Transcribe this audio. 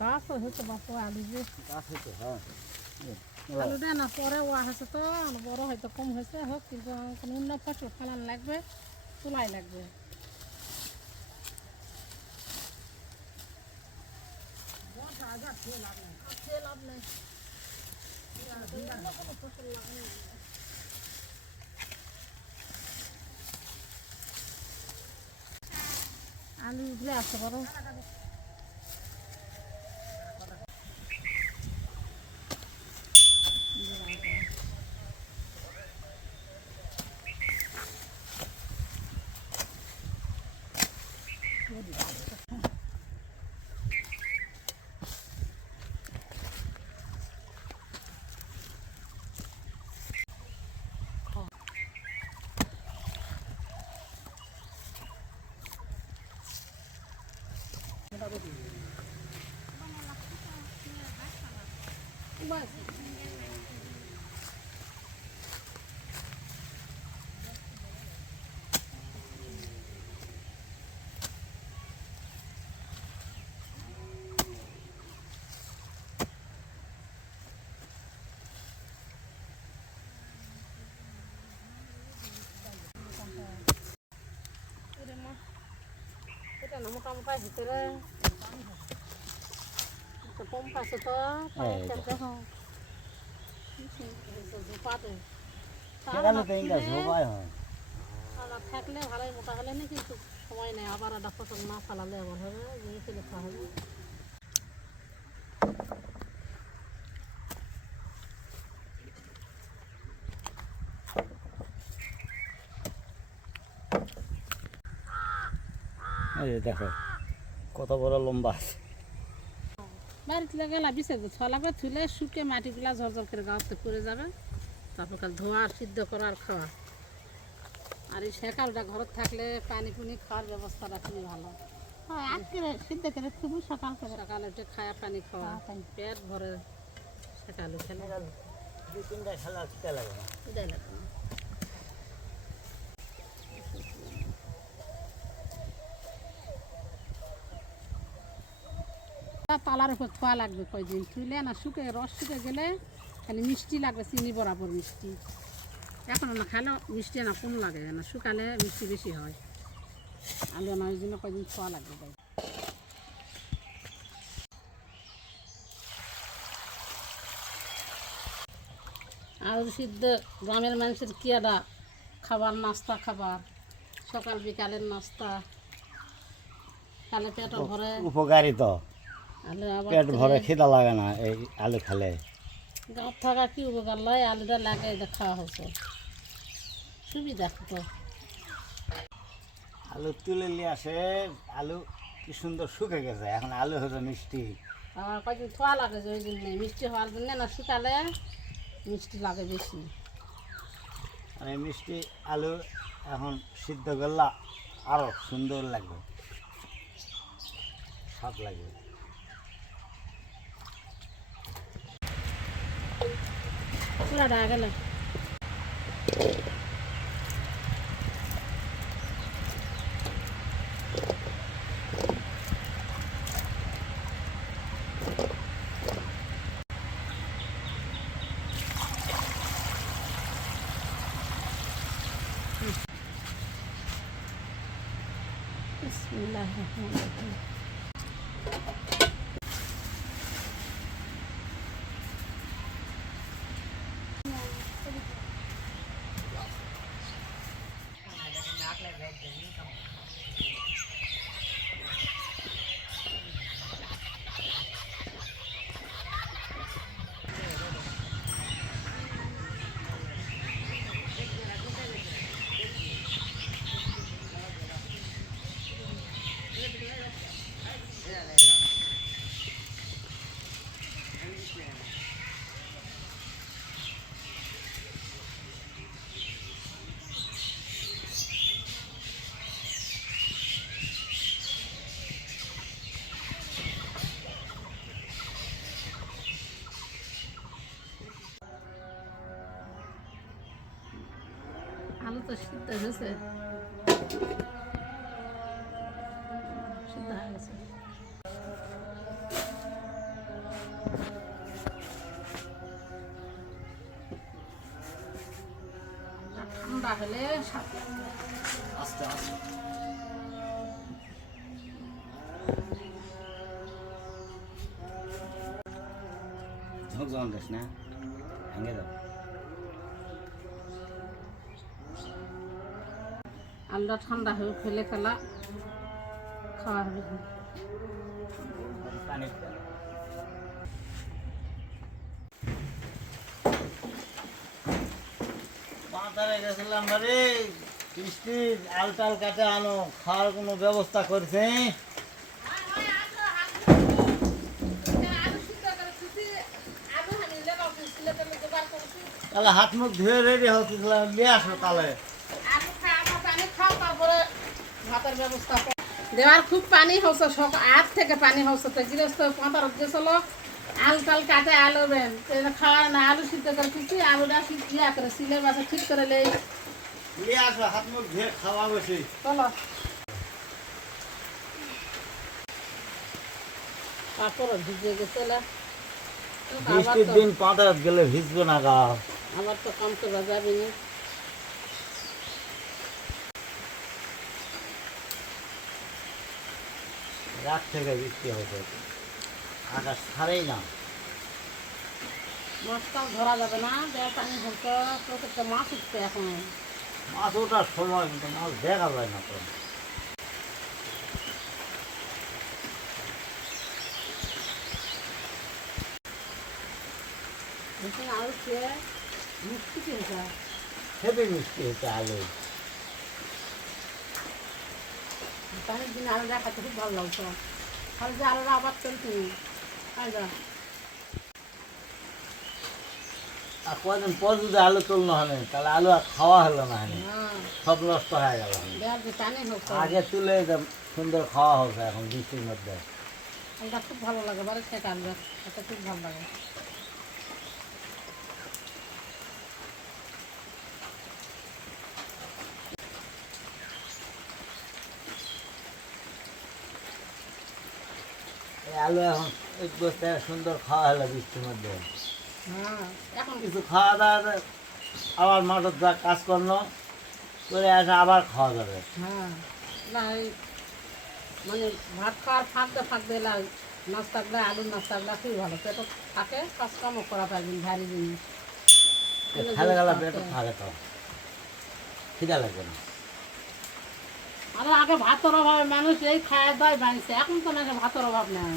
গাছ হয়েছে বাপু আলু যে। গাছ হতো হ্যাঁ। আলুটা না পরে ওয়া হয়েছে তো বড় হয়তো কম হয়েছে হোক কিন্তু কোনো অন্য ফসল ফলান লাগবে তুলাই লাগবে। আলু উঠলে আসতে পারো। এটা না মোটামুটি ভিতরে পম্প আছে তো? থাকলে ভালোই মোটা হলে না কিন্তু সময় নেই আবার একটা ফসল না ফালালে আবার হবে। জিনিস ফেলে হবে এই যে দেখো কত বড় লম্বা আছে। বাড়িতে গেলা বিছে ছোয়া লাগবে থুলে শুকে মাটিগুলা ঝরঝর করে গাঁতে পড়ে যাবে। তারপর কাল ধোয়া সিদ্ধ করা আর খাওয়া। আর এই সকালটা ঘরত থাকলে পানি পুনি খাওয়ার ব্যবস্থাটা খুবই ভালো। হ্যাঁ আজকে সিদ্ধ করে খুবই সকাল করে। সকালে উঠে খায়া পানি খাওয়া পেট ভরে সকালে খেলে দুই তিনটা খেলা লাগে না উদয় লাগে না তালার উপর খোয়া লাগবে কয়দিন? তুলে না শুকে, রস শুকে গেলে খালি মিষ্টি লাগবে, চিনি বরাবর মিষ্টি। এখন না খালে মিষ্টি না কম লাগে, না শুকালে মিষ্টি বেশি হয়। আলু না ওই জন্য কয়দিন খোয়া লাগবে তাই। আলু সিদ্ধ গ্রামের মানুষের কি একটা খাবার নাস্তা খাবার, সকাল বিকালের নাস্তা কালে পেট ভরে। উপকারী তো আলু আবার পেট ভরে খিদা লাগে না এই আলু খেলে। গাঁত থাকা কি উপকার? লয় আলুটা লাগে দিয়ে খাওয়া হয়েছে সুবিধা তো। আলু তুলে নিয়ে আসে আলু কি সুন্দর শুকে গেছে এখন আলু হচ্ছে মিষ্টি। আমার কয়েকদিন থোয়া লাগে ওই জন্য মিষ্টি হওয়ার জন্য না শুকালে মিষ্টি লাগে বেশি। আর এই মিষ্টি আলু এখন সিদ্ধ করলা আরও সুন্দর লাগবে। স্বাদ লাগবে। ಮಕ್ಕಳಾಡ ಆಗಲ್ಲ بسم الله الرحمن الرحيم শীত হয়েছে ঠান্ডা হলে আস্তে আস্তে। ঝোঁক জল দেশ না? ভেঙে দাও। আলুটা ঠান্ডা হয়ে ফেলে ফেলা, খাওয়া হবে। বাড়ি বৃষ্টির কাটে আনো, খাওয়ার কোনো ব্যবস্থা করছে? তাহলে হাত মুখ ধুয়ে রেডি হচ্ছিলাম নিয়ে আসো তাহলে ভাতের ব্যবস্থা দেওয়ার খুব পানি হচ্ছে সক আট থেকে পানি হচ্ছে তো গৃহস্থ পাতার গেছিল আলু টাল কাটে আলু বেন। খাওয়ার না আলু সিদ্ধ করে খুশি আলুটা ইয়া করে সিলে বাসা ঠিক করে লেই। খাওয়া বসে। চলো। কাপড় ভিজে বৃষ্টির তো- দিন পাতা গেলে ভিজবে না গা। আবার তো কাম করা যাবে না। রাত থেকে বৃষ্টি হচ্ছে আকাশ ছাড়েই না। মাছটাও ধরা যাবে না দেওয়া পানি হচ্ছে প্রত্যেকটা মাছ উঠছে এখন মাছ ওঠার সময় কিন্তু মাছ দেখা যায় না তো আলু খেয়ে মিষ্টি কিনছে হেবি মিষ্টি হচ্ছে আলু। পানির দিন আলু দেখাতে খুব ভালো লাগছে তাহলে যে আলুটা আবার আচ্ছা আর কদিন পর যদি আলু তুলনো হলে তাহলে আলু আর খাওয়া হলো না সব নষ্ট হয়ে গেল। আগে তুলে যে সুন্দর খাওয়া হচ্ছে এখন বৃষ্টির মধ্যে। খুব ভালো লাগে বাড়ি খেতে আলু এটা খুব ভালো লাগে। আলু এখন এক বস্তা সুন্দর খাওয়া হলো বৃষ্টির মধ্যে। হ্যাঁ এখন কিছু খাওয়া দাওয়া আবার মাঠের যা কাজ করল করে আসে আবার খাওয়া যাবে। হ্যাঁ মানে ভাত খাওয়ার ফাঁকতে ফাঁকতে নাস্তাগুলো আলুর নাস্তাগুলো খুবই ভালো। পেট থাকে কাজ কামও করা পারবেন ভারী জিনিস খালে গেলা পেট থাকে। তো। খিদা লাগবে না। আরে আগে ভাতের অভাবে মানুষ এই খায় দায় বানিয়েছে এখন তো নাকি ভাতের অভাব নেই।